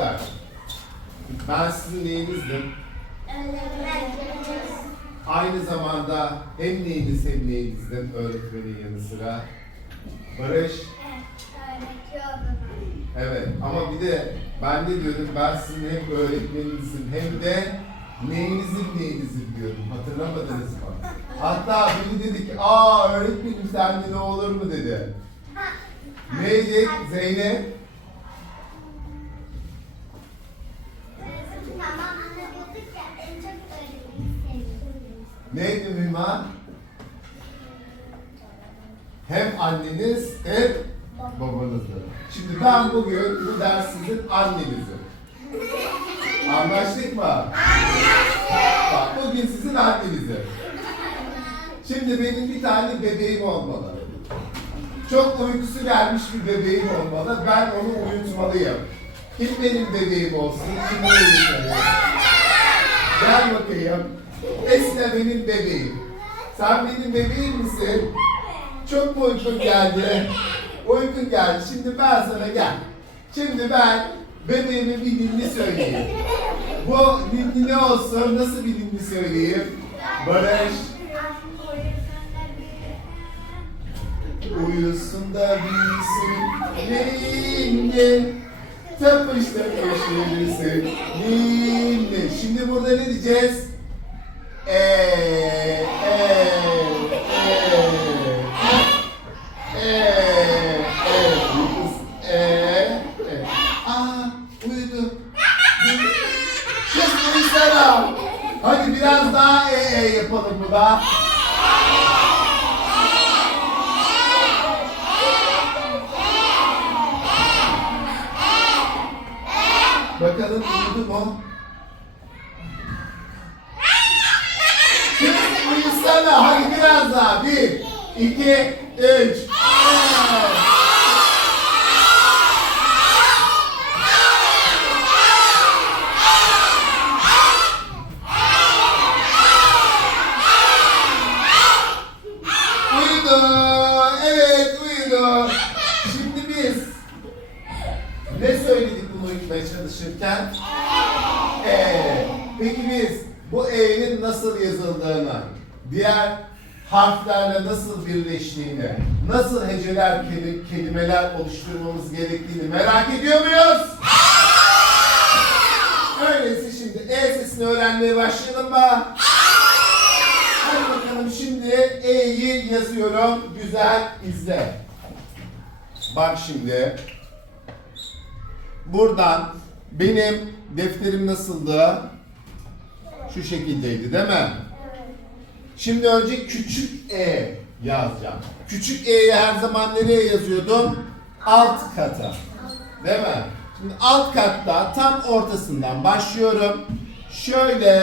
çocuklar. Ben sizin neyinizdim? Aynı zamanda hem neyiniz hem neyinizdim öğretmenin yanı sıra. Barış. Evet ama bir de ben de diyordum ben sizin hem öğretmeninizim hem de neyinizin neyinizim diyordum. Hatırlamadınız mı? Hatta biri dedi ki aa öğretmenim sende ne olur mu dedi. Neydi Zeynep? Neydi Mima? Hem anneniz hem babanızı. Şimdi ben bugün bu ders sizin annenizim. Anlaştık mı? Anlaştık. Bak bugün sizin annenizim. Şimdi benim bir tane bebeğim olmalı. Çok uykusu gelmiş bir bebeğim olmalı. Ben onu uyutmalıyım. Kim benim bebeğim olsun? Kim uyutmalıyım? Benim bebeğim. Sen benim bebeğim misin? Çok mu uykun geldi? Uykun geldi. Şimdi ben sana gel. Şimdi ben bebeğime bir ninni söyleyeyim. Bu ninni ne olsun? Nasıl bir ninni söyleyeyim? Barış. Uyusun da bilsin ninni. Tıpış tıpış yürüsün ninni. Şimdi burada ne diyeceğiz? Eee, eee, eee. Eee, eee, kız, eee, eee. Aa, uyudu. Kız uyusana. Hadi biraz daha ee ee yapalım mı da? Bakalım uyudu mu? Kız uyusana. Hadi biraz daha. Bir, iki, üç. Evet uyudu. Şimdi biz ne söyledik bunu uyutmaya çalışırken? Ee, peki biz bu E'nin nasıl yazıldığını, diğer harflerle nasıl birleştiğini, nasıl heceler, keli- kelimeler oluşturmamız gerektiğini merak ediyor muyuz? Öyleyse şimdi E sesini öğrenmeye başlayalım mı? Hadi bakalım şimdi E'yi yazıyorum. Güzel izle. Bak şimdi. Buradan benim defterim nasıldı? Şu şekildeydi değil mi? Şimdi önce küçük e yazacağım. Küçük e'yi her zaman nereye yazıyordum? Alt kata. Değil mi? Şimdi alt katta tam ortasından başlıyorum. Şöyle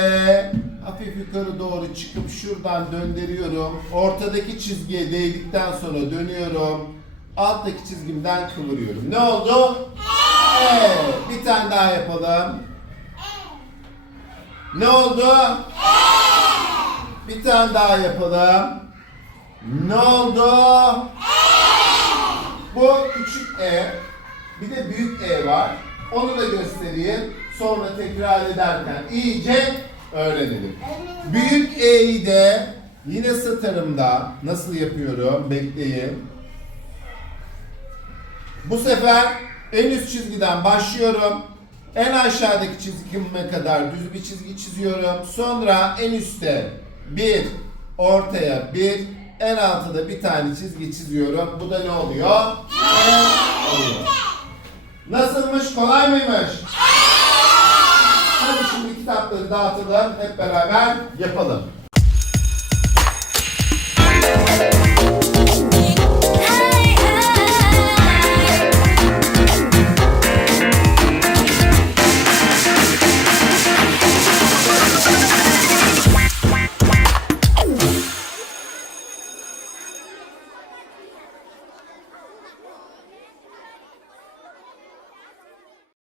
hafif yukarı doğru çıkıp şuradan döndürüyorum. Ortadaki çizgiye değdikten sonra dönüyorum. Alttaki çizgimden kıvırıyorum. Ne oldu? Evet. Bir tane daha yapalım. Ne oldu? Bir tane daha yapalım. Ne oldu? Bu küçük E. Bir de büyük E var. Onu da göstereyim. Sonra tekrar ederken iyice öğrenelim. Büyük E'yi de yine satırımda nasıl yapıyorum? Bekleyin. Bu sefer en üst çizgiden başlıyorum. En aşağıdaki çizgime kadar düz bir çizgi çiziyorum. Sonra en üstte bir, ortaya bir, en altta da bir tane çizgi çiziyorum. Bu da ne oluyor? Oluyor. Nasılmış? Kolay mıymış? Hadi şimdi kitapları dağıtalım. Hep beraber yapalım.